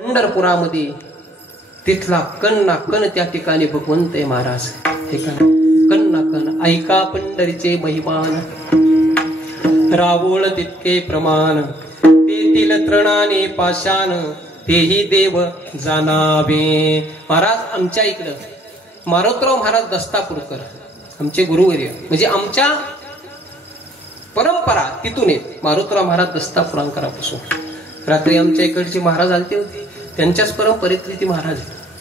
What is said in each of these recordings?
पंढरपुरामध्ये तिथला कण ना कण त्या ठिकाणी भगवंत आहे महाराज. हे कण ना कण ऐका पंढरीचे महिमान, रावोळ तितके प्रमाण, तेथील तृणाने पाषाण, तेही देव जाणावे. महाराज आमच्या इकडं मारोतराव महाराज दस्तापूरकर आमचे गुरुवर्य, म्हणजे आमच्या परंपरा तिथून आहेत. मारोतराव महाराज दस्तापुरांकरापासून रात्री आमच्या इकडचे महाराज आलते होते, त्यांच्याच परंपरेतली ती महाराज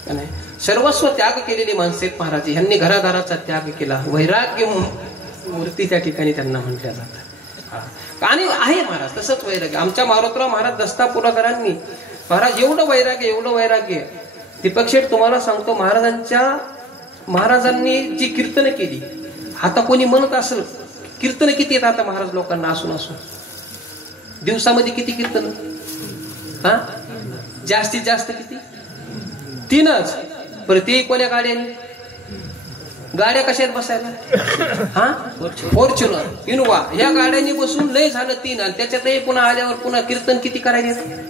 नाही. सर्वस्व त्याग केलेली माणसे महाराज. ह्यांनी घरादाराचा त्याग केला. वैराग्य मूर्ती त्या ठिकाणी त्यांना म्हटल्या जातात. आणि आहे महाराज तसंच वैराग्य. आमच्या मारोतराव महाराज दस्तापुरकरांनी महाराज एवढं वैराग्य. दीपक शेठ तुम्हाला सांगतो, महाराजांनी जी कीर्तन केली, आता कोणी म्हणत असेल कीर्तन किती आहेत आता महाराज लोकांना असून दिवसामध्ये किती कीर्तन? हा जास्तीत जास्त किती? 3च. पर ते कोण्या गाड्या कशात बसायला? हा फॉर्च्युनर, इनोवा या गाड्यांनी बसून लय झालं 3. आणि त्याच्यातही पुन्हा आल्यावर पुन्हा कीर्तन किती करायचे?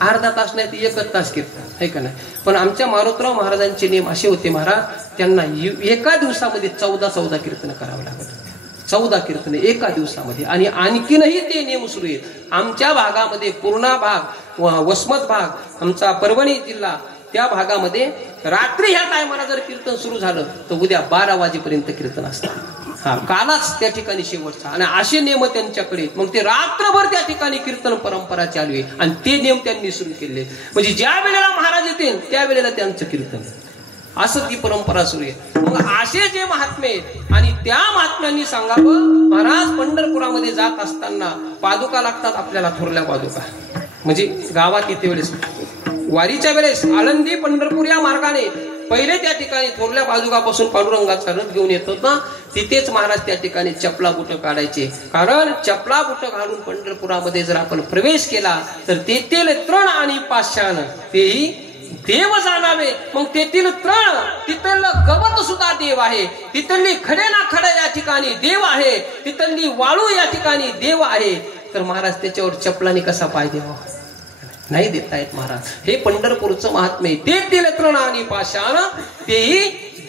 अर्धा तास नाही ते 1 तास कीर्तन आहे का नाही. पण आमच्या मारोतराव महाराजांचे नियम असे होते महाराज, त्यांना एका दिवसामध्ये 14 कीर्तन करावं लागत. 14 कीर्तन एका दिवसामध्ये. आणि आणखीनही ते नियम सुरू आहेत. आमच्या भागामध्ये पूर्णा भाग, वसमत भाग, आमचा परभणी जिल्हा, त्या भागामध्ये रात्री ह्या टायमाला जर कीर्तन सुरू झालं तर उद्या 12 वाजेपर्यंत कीर्तन असतं. हा कालाच त्या ठिकाणी शेवटचा. आणि असे नियम त्यांच्याकडे, मग ते रात्रभर त्या ठिकाणी कीर्तन परंपरा चालू आहे. आणि ते नियम त्यांनी सुरू केले. म्हणजे ज्या वेळेला महाराज येतील त्यावेळेला त्यांचं कीर्तन, असं ती परंपरा सुरू आहे. मग असे जे महात्मे आहेत आणि त्या महात्म्यांनी सांगावं, महाराज पंढरपुरामध्ये जात असताना पादुका लागतात आपल्याला, थोरल्या पादुका. म्हणजे गावात येते वेळेस वारीच्या वेळेस आळंदी पंढरपूर या मार्गाने पहिले त्या ठिकाणी थोरल्या पादुकापासून पांडुरंगाचा रथ घेऊन येत होता. तिथेच महाराज त्या ठिकाणी चपला बुट काढायचे. कारण चपला बुट घालून पंढरपुरामध्ये जर आपण प्रवेश केला तर तेथील तृण आणि पाषाण तेही देव जाणावे. मग तेथील तृण, तिथलं गवत सुद्धा देव आहे. तिथली खडे ना खडे या ठिकाणी देव आहे. तिथली वाळू या ठिकाणी देव आहे. तर महाराज त्याच्यावर चपलाने कसा पाय द्यावा? नाही देता येत महाराज. हे पंढरपूरचं महात्म्य. तेथील तृण आणि पाषाण तेही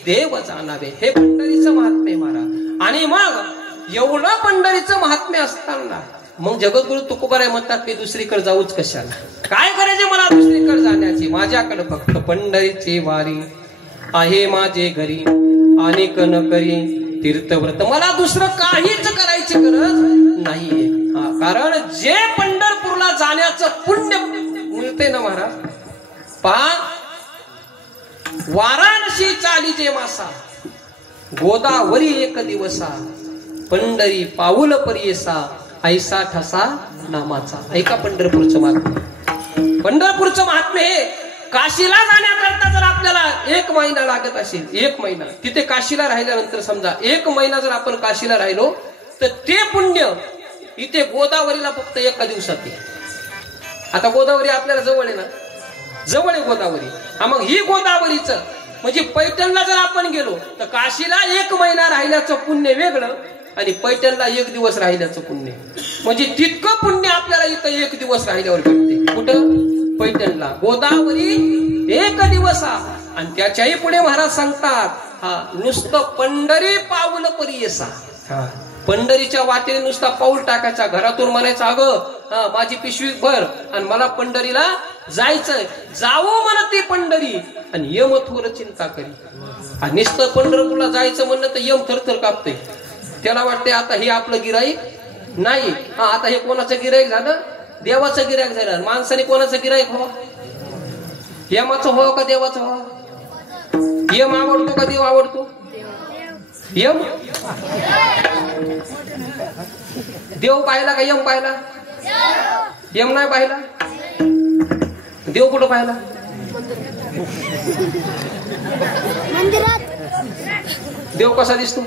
देव जाणावे. हे पंढरीचं महात्म्य महाराज. आणि मग एवढं पंढरीचं महात्म्य असताना मग जगद्गुरु तुकोबाराय म्हणतात, मी दुसरीकडे जाऊच कशाला? काय करायचे मला दुसरीकडे जाण्याची? माझ्याकडे फक्त पंढरीची वारी आहे माझे घरी, अनेक न करी तीर्थव्रत. मला दुसरं काहीच करायची गरज नाहीये. कारण जे पंढरपूरला जाण्याचं पुण्य मिळते ना महाराज, पहा, वाराणसी चाली जे मासा, गोदावरी 1 दिवसा, पंढरी पाऊल परियसा, ऐसा ठसा नामाचा. ऐका पंढरपूरचं महात्म्य. पंढरपूरचं महात्म्य हे काशीला जाण्याकरता जर आपल्याला 1 महिना लागत असेल, 1 महिना तिथे काशीला राहिल्यानंतर, समजा 1 महिना जर आपण काशीला राहिलो तर ते पुण्य इथे गोदावरीला फक्त 1 दिवसात आहे. आता गोदावरी आपल्याला जवळ आहे ना, जवळ आहे गोदावरी. हा मग ही गोदावरीचं म्हणजे पैठणला जर आपण गेलो तर काशीला 1 महिना राहिल्याचं पुण्य वेगळं आणि पैठणला 1 दिवस राहिल्याचं पुण्य. म्हणजे तितकं पुण्य आपल्याला इथं 1 दिवस राहिल्यावर भेटते. कुठं? पैठणला. गोदावरी 1 दिवस. आणि त्याच्याही पुढे महाराज सांगतात, हा नुसतं पंढरी पाऊल परियसा. हा पंढरीच्या वाटेने नुसता पाऊल टाकायचा. घरातून म्हणायचं, अगं माझी पिशवी भर आणि मला पंढरीला जायचंय. जावो म्हणते पंढरी आणि यम थोर चिंता करी. आणि नुसतं पंढरपूरला जायचं म्हणलं तर यम थरथर कापते. त्याला वाटते आता हे आपलं गिराईक नाही. आता हे कोणाचं गिराईक झालं? देवाचं गिराईक झालं. माणसाने कोणाचं गिराईक व्हावं? यमाचं व्हावं का देवाचं व्हावं? यम आवडतो का देव आवडतो? यम. देव पाहिला का यम पाहिला? यम नाही पाहिला. देव कुठं पाहिला? देव कसा दिसतो?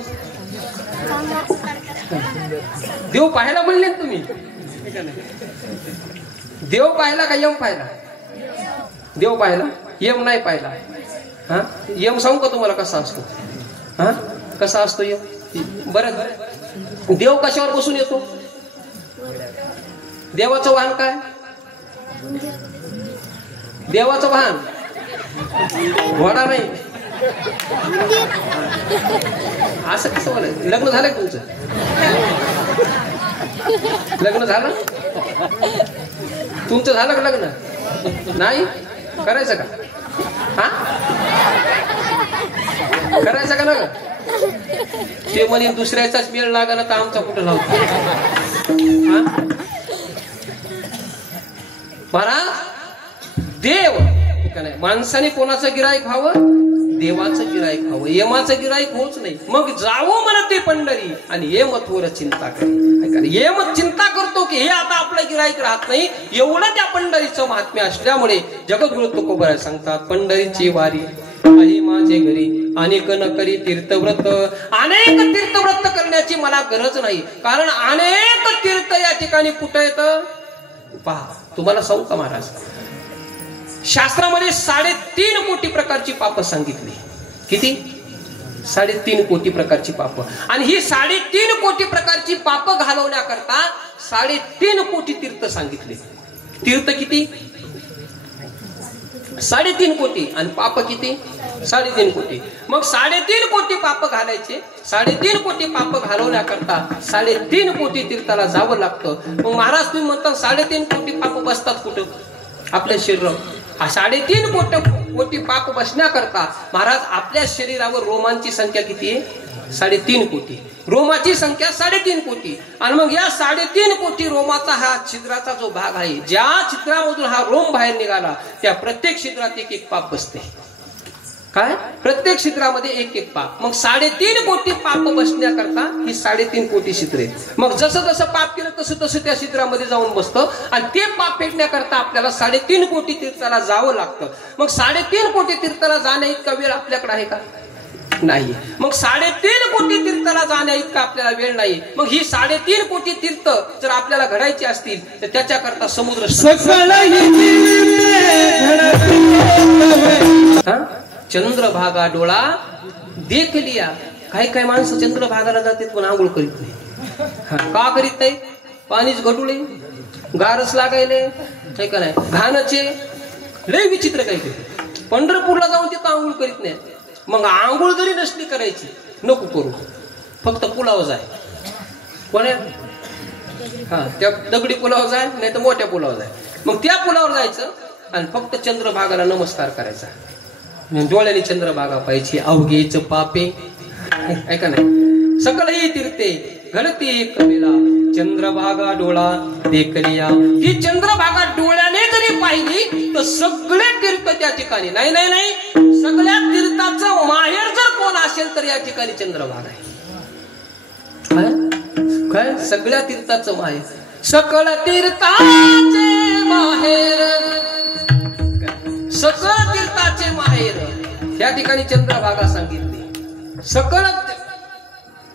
देव पाहायला म्हणले तुम्ही? देव पाहिला का यम पाहिला? देव पाहिला, यम नाही पाहिला. हा यम सांगू का तुम्हाला कसा असतो? हा कसा असतो यम? बरं, देव कशावर बसून येतो? देवाचं वाहन काय? देवाचं वाहन, घोडा नाही. असं कसं बोलायचं? लग्न झालं का तुमचं? लग्न झालं तुमचं? झालं का लग्न? नाही करायचं का? हा करायचं का? ना ते म्हणे दुसऱ्याचाच मेळ लागा ना तर आमचा कुठं लावतो. महाराज देव का नाही, माणसाने कोणाचं गिराईक व्हावं? देवाचं गिराईक व्हावं. यमाचं गिराईक होच नाही. मग जावो म्हणत ते पंढरी आणि ये मथवर चिंता करे. ये मत चिंता करतो की हे आता आपलं गिराईक राहत नाही. एवढं त्या पंढरीचं महात्म्य असल्यामुळे जगद्गुरु तुकोबराय सांगतात, पंढरीची वारी आहे माझे घरी, अनेक न करी तीर्थव्रत. अनेक तीर्थव्रत करण्याची मला गरज नाही, कारण अनेक तीर्थ या ठिकाणी कुठं येतं पहा. तुम्हाला सांगू का महाराज, शास्त्रामध्ये 3.5 कोटी प्रकारची पाप सांगितली. किती? 3.5 कोटी प्रकारची पाप. आणि ही 3.5 कोटी प्रकारची पाप घालवण्याकरता 3.5 कोटी तीर्थ सांगितले. तीर्थ किती? 3.5 कोटी. आणि पाप किती? 3.5 कोटी. मग 3.5 कोटी पाप घालायचे. 3.5 कोटी पाप घालवण्याकरता 3.5 कोटी तीर्थाला जावं लागतं. मग महाराज तुम्ही म्हणता 3.5 कोटी पाप बसतात कुठं? आपल्या शरीरावर. 3.5 कोटी पाप बसण्याकरता महाराज आपल्या शरीरावर रोमांची संख्या किती आहे? 3.5 कोटी. रोमाची संख्या 3.5 कोटी. आणि मग या 3.5 कोटी रोमाचा हा छिद्राचा जो भाग आहे, ज्या छिद्रामधून हा रोम बाहेर निघाला त्या प्रत्येक छिद्रात एक पाप बसते. काय? प्रत्येक छिद्रामध्ये एक पाप. मग 3.5 कोटी पाप बसण्याकरता ही 3.5 कोटी छिद्रे. मग जसं जसं पाप केलं तसं तसं त्या छिद्रामध्ये जाऊन बसतं. आणि ते पाप फेडण्याकरता आपल्याला 3.5 कोटी तीर्थाला जावं लागतं. मग 3.5 कोटी तीर्थाला जाण्या इतका वेळ आपल्याकडे आहे का? नाही. मग 3.5 कोटी तीर्थाला जाण्या इतका आपल्याला वेळ नाही. मग ही 3.5 कोटी तीर्थ जर आपल्याला घडायची असतील तर त्याच्याकरता समुद्र चंद्रभागा डोळा देख लिया. काही काही माणसं चंद्रभागाला जातात पण आंघोळ करीत नाही. का करीत नाही? पाणीच घटुळे, गारच लागायले, काही का नाही, घाणचे, लय विचित्र काही काही. पंढरपूरला जाऊन तिथं आंघोळ करीत नाही. मग आंघोळ जरी नसली करायची नको करू, फक्त पुलावर जाय. कोण्या? त्या दगडी पुलावर जाय, नाही तर मोठ्या पुलावर जाय. मग त्या पुलावर जायचं आणि फक्त चंद्रभागाला नमस्कार करायचा. डोळ्याने चंद्रभागा पाहिजे. अवघेच पापे ऐका नाही सकल ही तीर्थे घडते कवेला, चंद्रभागा डोळा देखलिया. ती चंद्रभागा डोळ्याने जरी पाहिली तर सगळे तीर्थ त्या ठिकाणी नाही नाही नाही सगळ्या तीर्थाचं माहेर जर कोण असेल तर या ठिकाणी चंद्रभागा आहे. काय? सगळ्या तीर्थाचं माहेर, सकल तीर्थाचे माहेर, सकल तीर्थाचे माहेर या ठिकाणी चंद्रभागा सांगितली. सकल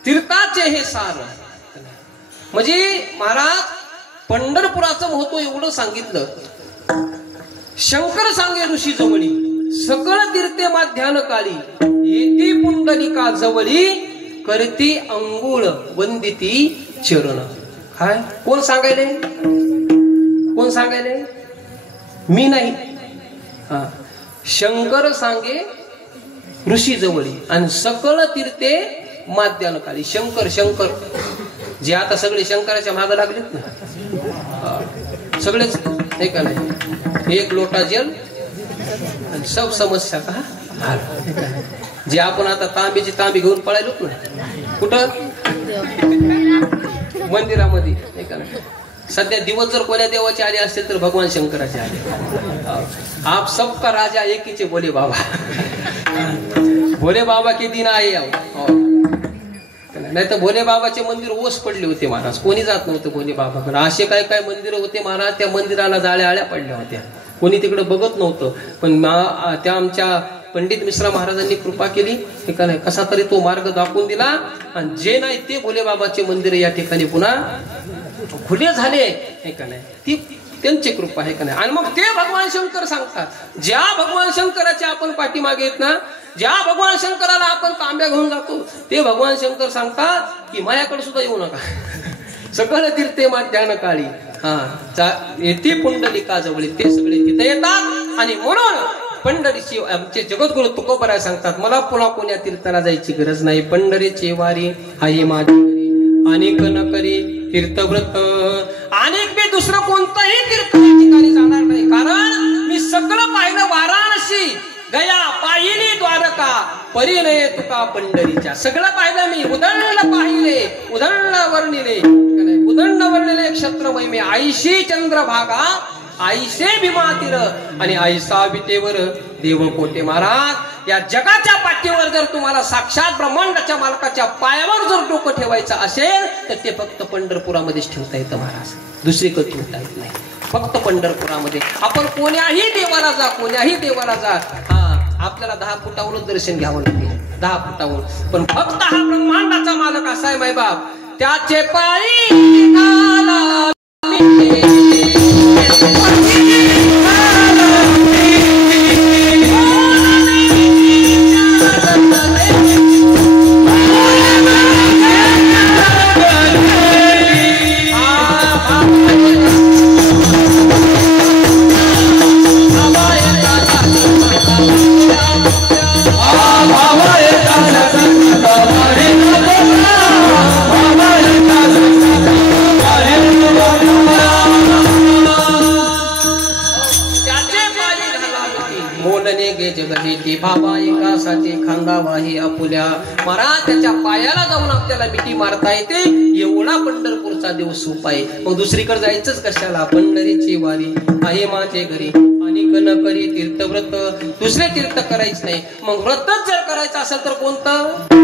तीर्थाचे हे सार म्हणजे महाराज पंढरपुराचं महत्व एवढं सांगितलं. शंकर सांगे ऋषी जवळी, सकळ तीर्थे माध्यान काळी, येती पुंडलिका जवळी, करती अंघोळ वंदिती चरण. काय? कोण सांगायले? कोण सांगायले? मी नाही. शंकर सांगे ऋषी जवळी आणि सकळ तीर्थे माध्यान काळी. शंकर शंकर जे आता सगळे शंकराच्या मागे लागलेत ना, सगळेच नाही का नाही, एक लोटा जल आणि सब समस्या का हाल. जे आपण आता तांबीची तांबी घेऊन पळायलोत ना कुठं? मंदिरामध्ये नाही का नाही. सध्या दिवस जर कोण्या देवाचे आले असतील तर भगवान शंकराचे आले. आप सबका राजा एकीचे भोले बाबा. भोले बाबा के दिन आहे. नाही तर भोले बाबाचे मंदिर ओस पडले होते महाराज, कोणी जात नव्हतं भोले बाबाकडे. असे काय काय मंदिर होते महाराज, त्या मंदिराला जाळ्या आळ्या पडल्या होत्या, कोणी तिकडे बघत नव्हतं. पण त्या आमच्या पंडित मिश्रा महाराजांनी कृपा केली हे का नाही, कसा तरी तो मार्ग दाखवून दिला आणि जे नाही ते भोले बाबाचे मंदिर या ठिकाणी पुन्हा खुले झाले हे का नाही, ती त्यांची कृपा आहे का नाही. आणि मग ते भगवान शंकर सांगतात, ज्या भगवान शंकराच्या आपण पाठीमागे येत ना, ज्या भगवान शंकराला आपण तांब्या घेऊन जातो ते भगवान शंकर सांगतात की माझ्याकडे सुद्धा येऊ नका. सकळ तीर्थे माध्यान काळी येते पुंडलिकाजवळ ते सगळे तिथे येतात. आणि म्हणून पंढरीची आमचे जगद्गुरु तुकोबराय सांगतात, मला पुन्हा कोण्या तीर्थाला जायची गरज नाही. पंढरीची वारी हाही माझी घरी, अनेक न करी तीर्थव्रत. अनेक मी दुसरं कोणतंही तीर्थ या ठिकाणी जाणार नाही, कारण मी सगळं पाहिलं. वाराणसी गया पाहिली द्वारका, परिणय तुका पंढरीच्या. सगळं पाहिलं मी. उदंड पाहिले, उदंड वर्णिले, उदंड वर्णिले क्षत्रमय मी. आईशी चंद्रभागा, आईशे भीमातीर, आणि आईसा विटेवर देवकोटे. महाराज, या जगाच्या पाठीवर जर तुम्हाला साक्षात ब्रह्मांडाच्या मालकाच्या पायावर जर डोकं ठेवायचं असेल तर ते फक्त पंढरपुरामध्येच ठेवता येतं महाराज, दुसरीकडे ठेवता येत नाही. फक्त पंढरपुरामध्ये. आपण कोण्याही देवाला जा, कोण्याही देवाला जा, आपल्याला 10 फुटावरून दर्शन घ्यावं लागेल, 10 फुटावरून. पण फक्त हा ब्रह्मांडाचा मालक असा आहे मायबाप, त्याचे पायी बाबा एकासाठी खांदावाही आपुल्या. महाराज, त्याच्या पायाला जाऊन आपल्याला मिठी मारता येते, एवढा पंढरपूरचा देव सोप आहे. मग दुसरीकडे जायचंच कशाला? पंढरीची वारी आहे माझे घरी, अनेक न करी तीर्थव्रत. दुसरे तीर्थ करायच नाही. मग व्रतच जर करायचं असेल तर कोणतं?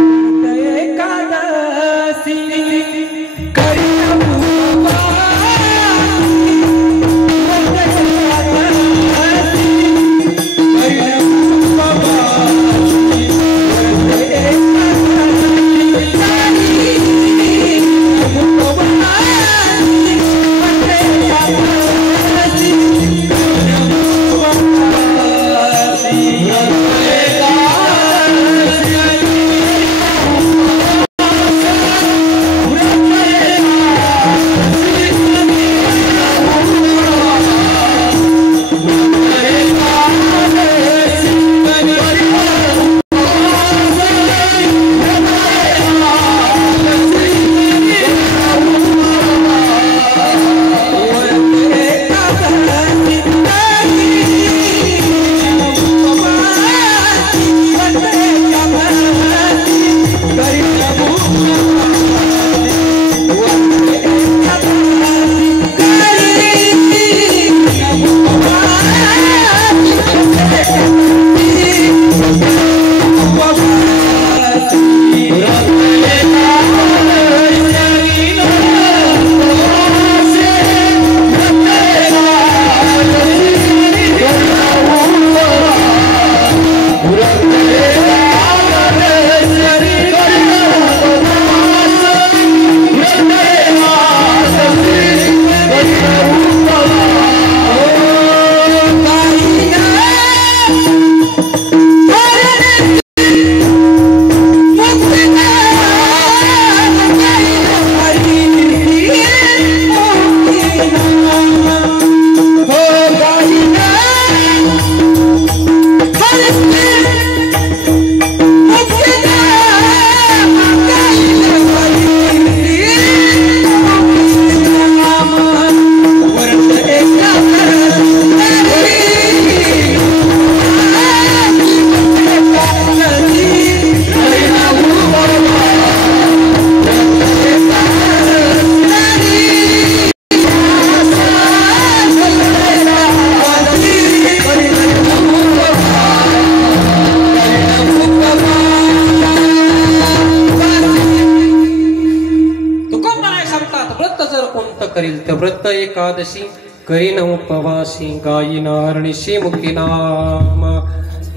व्रत एकादशी करीन उपवासी गायीन हरणीशी मुक्ती नाम.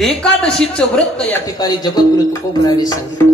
एकादशीचं व्रत या ठिकाणी जगद्गुरु तुकोबराय सांगितलं.